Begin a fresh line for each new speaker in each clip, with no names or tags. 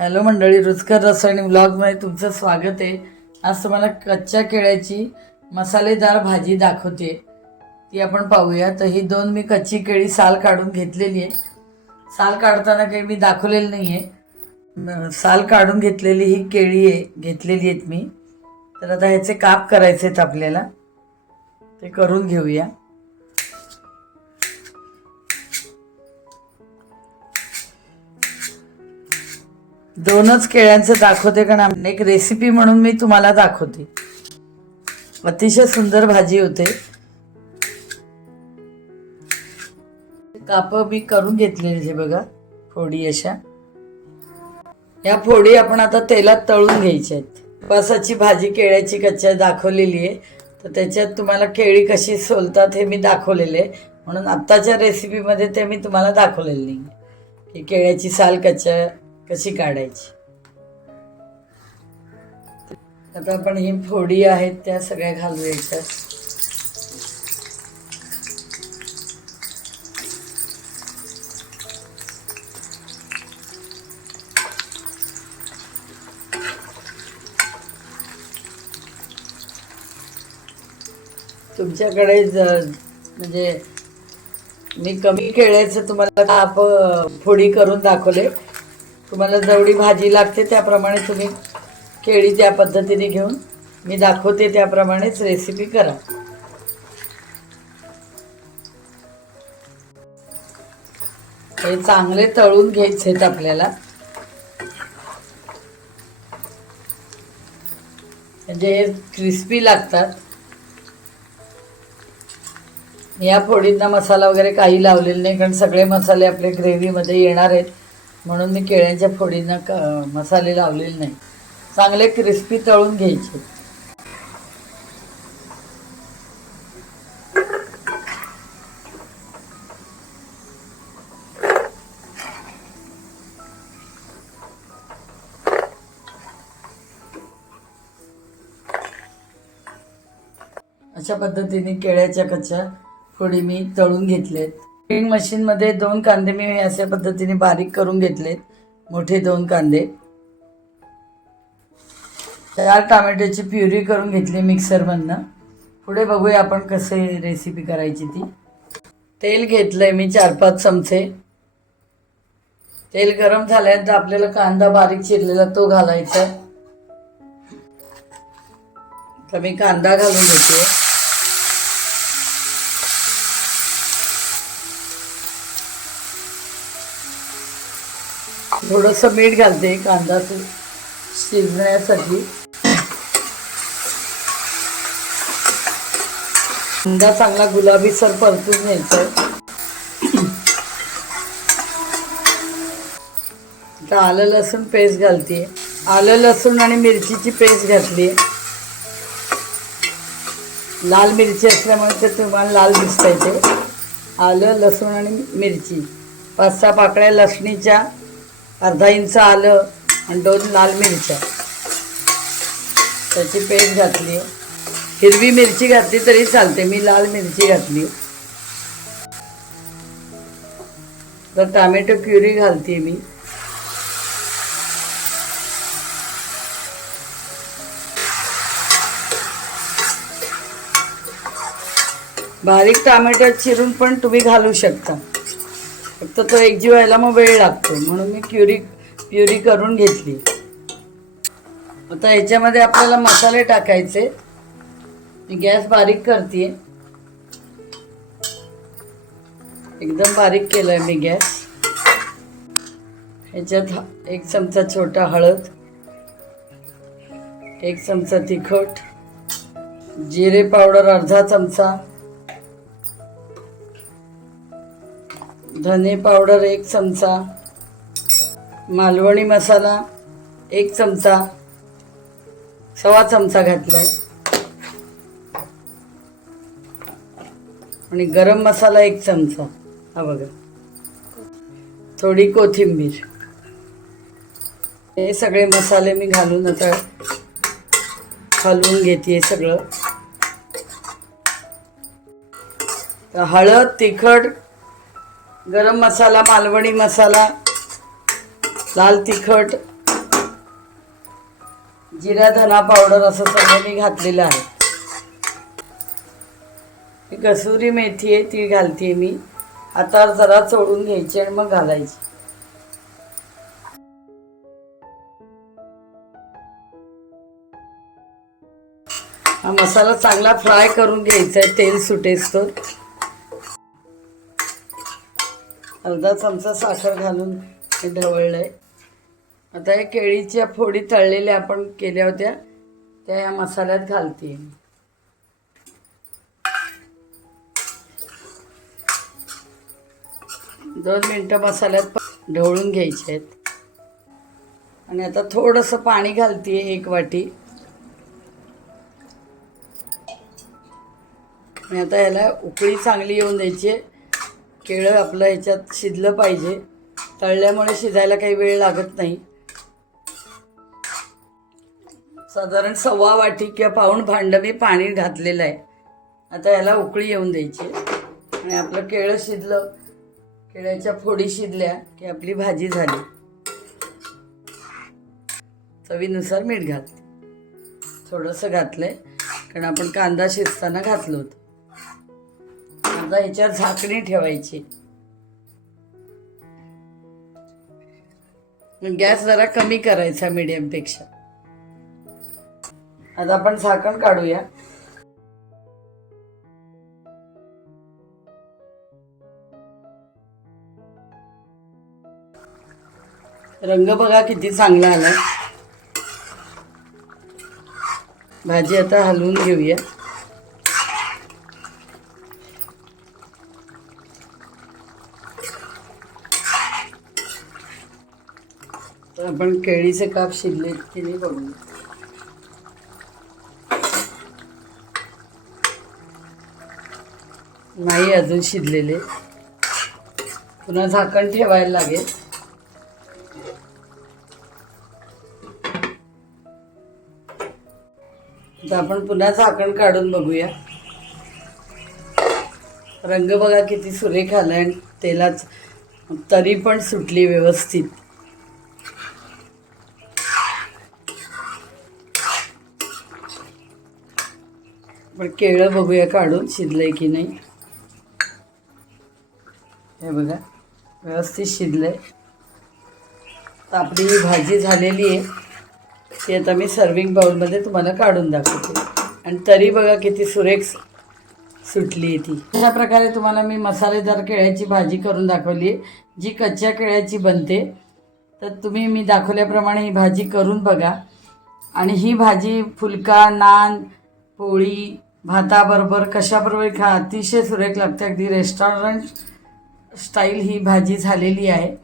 Hello मंडळी रुचकर रसायनी ब्लॉगमध्ये तुमचं स्वागत आहे. आज तुम्हाला कच्च्या केळ्याची मसालेदार भाजी दाखवते. ती आपण पाहूया. तर ही दोन मी कच्ची केळी साल काढून घेतलेली आहे. साल काढताना काही मी दाखवलेलं नाही आहे साल काढून घेतलेली ही केळी आहे घेतलेली आहेत मी. तर आता ह्याचे काप करायचे आहेत आपल्याला. ते करून घेऊया. दोनच केळ्यांचं दाखवते कारण एक रेसिपी म्हणून मी तुम्हाला दाखवते. अतिशय सुंदर भाजी होते. काप मी करून घेतलेली आहे बघा फोडी अशा. या फोडी आपण आता तेलात तळून घ्यायच्या आहेत. उपासाची भाजी केळ्याची कच्च्या दाखवलेली आहे. तर त्याच्यात तुम्हाला केळी कशी सोलतात हे मी दाखवलेले आहे. म्हणून आत्ताच्या रेसिपीमध्ये ते मी तुम्हाला दाखवलेलं नाही की केळ्याची साल कच्च्या कशी काढायची? आता आपण ही फोडी आहेत त्या सगळ्या घालूयाच्या तुमच्याकडे म्हणजे मी कमी केळ्याचं तुम्हाला काप फोडी करून दाखवले. तुम्हाला जेवढी भाजी लागते त्याप्रमाणे तुम्ही केळी त्या पद्धतीने घेऊन मी दाखवते त्याप्रमाणेच रेसिपी करा. हे चांगले तळून घ्यायचे आहेत आपल्याला. म्हणजे हे क्रिस्पी लागतात. या फोडींना मसाला वगैरे काही लावलेला नाही कारण सगळे मसाले आपले ग्रेव्हीमध्ये येणार आहेत. म्हणून मी केळ्यांच्या फोडींना क मसाले लावलेले नाही. चांगले क्रिस्पी तळून घ्यायचे. अशा पद्धतीने केळ्याच्या कच्च्या फोडी मी तळून घेतलेत. कटिंग मशीनमध्ये दोन कांदे मी अशा पद्धतीने बारीक करून घेतलेत. मोठे दोन कांदे. चार टोमॅटोची प्युरी करून घेतली मिक्सरमधनं पुढे बघूया आपण कसे रेसिपी करायची ती. तेल घेतलंय मी चार पाच चमचे. तेल गरम झाल्यानंतर आपल्याला कांदा बारीक चिरलेला तो घालायचा. तर मी कांदा घालून घेते थोडंसं मीठ घालते कांदा शिजण्यासाठी. कांदा चांगला गुलाबीसर परतून घ्यायचा आता आलं लसूण पेस्ट घालते. आलं लसूण आणि मिरचीची पेस्ट घातली. लाल मिरची असल्यामुळे ते तुम्हाला लाल दिसतंय येते आलं लसूण आणि मिरची. पाच सहा पाकळ्या लसणीच्या. अर्धा इंच आलं आणि दोन लाल मिरच्या. त्याची पेस्ट घातली. हिरवी मिरची घातली तरी चालते. मी लाल मिरची घातली. तर टॅमॅटो प्युरी घालते मी. बारीक टॅमॅटो चिरून पण तुम्ही घालू शकता. फक्त तो एकजीव व्हायला मग वेळ लागतो. म्हणून मी प्युरी प्युरी करून घेतली. आता याच्यामध्ये आपल्याला मसाले टाकायचे. मी गॅस बारीक करते एकदम बारीक केलाय मी गॅस. ह्याच्यात एक चमचा छोटा हळद. एक चमचा तिखट. जिरे पावडर अर्धा चमचा. धने पावडर एक चमचा मालवणी मसाला एक चमचा सवा चमचा घातला आहे आणि गरम मसाला एक चमचा. हा बघा. थोडी कोथिंबीर. हे सगळे मसाले मी घालून आता हलवून घेते सगळं. तर हळद तिखट गरम मसाला मालवणी मसाला लाल तिखट जिरा धना पावडर असं सगळं मी घातलेलं आहे. ही कसुरी मेथी आहे ती घालते मी. आता जरा चोळून घ्यायची आणि मग घालायची. हा मसाला चांगला फ्राय करून घ्यायचा आहे तेल सुटेस तर अर्धा चमचा साखर घालून हे आहे आता या केळीच्या फोडी तळलेल्या आपण केल्या होत्या त्या या मसाल्यात घालते दोन मिनटं मसाल्यात ढवळून घ्यायचे आहेत. आणि आता थोडंसं पाणी घालते एक वाटी. आणि आता याला उकळी चांगली येऊन द्यायची आहे. केळं आपलं ह्याच्यात शिजलं पाहिजे. तळल्यामुळे शिजायला काही वेळ लागत नाही. साधारण सव्वा वाटी किंवा पाऊण भांडं मी पाणी घातलेलं आहे. आता याला उकळी येऊन द्यायची. आणि आपलं केळं शिजलं केळ्याच्या फोडी शिजल्या की आपली भाजी झाली. चवीनुसार मीठ घालते थोडंसं घातलंय कारण आपण कांदा शिजताना घातलं होतं. आता ह्याच्यावर झाकणी ठेवायची. गॅस जरा कमी करायचा मीडियमपेक्षा. आता आपण झाकण काढूया. रंग बघा किती चांगला आला भाजी आता हलवून घेऊया. आपण केळीचे काप शिजले की नाही बघू. नाही अजून शिजलेले पुन्हा झाकण ठेवायला लागेल. तर आपण पुन्हा झाकण काढून बघूया. रंग बघा किती सुरेख आला आणि तेलाच तरी पण सुटली व्यवस्थित. पण केळं बघूया काढून शिजलंय की नाही. हे बघा व्यवस्थित शिजलंय. तर आपली ही भाजी झालेली आहे ती आता मी सर्विंग बाउलमध्ये तुम्हाला काढून दाखवते. आणि तरी बघा किती सुरेख सुटली आहे ती. अशा प्रकारे तुम्हाला मी मसालेदार केळ्याची भाजी करून दाखवली आहे. जी कच्च्या केळ्याची बनते तर तुम्ही मी दाखवल्याप्रमाणे ही भाजी करून बघा. आणि ही भाजी फुलका नान पोळी भाताबरोबर कशाबरोबर खा? अतिशय सुरेख लागते. अगदी रेस्टॉरंट स्टाईल ही भाजी झालेली आहे.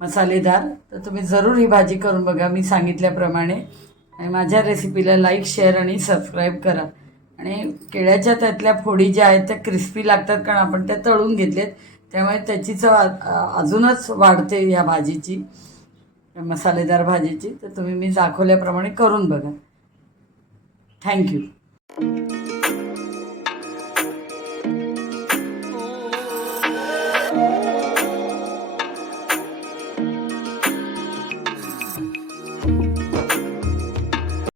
मसालेदार. तर तुम्ही जरूर ही भाजी करून बघा. मी सांगितल्याप्रमाणे. आणि माझ्या रेसिपीला लाईक शेअर आणि सबस्क्राईब करा. आणि केळ्याच्या त्यातल्या फोडी ज्या आहेत त्या क्रिस्पी लागतात कारण आपण त्या तळून घेतलेत. त्यामुळे त्याची चव अजूनच वाढते या भाजीची मसालेदार भाजीची. तर तुम्ही मी दाखवल्याप्रमाणे करून बघा. थँक्यू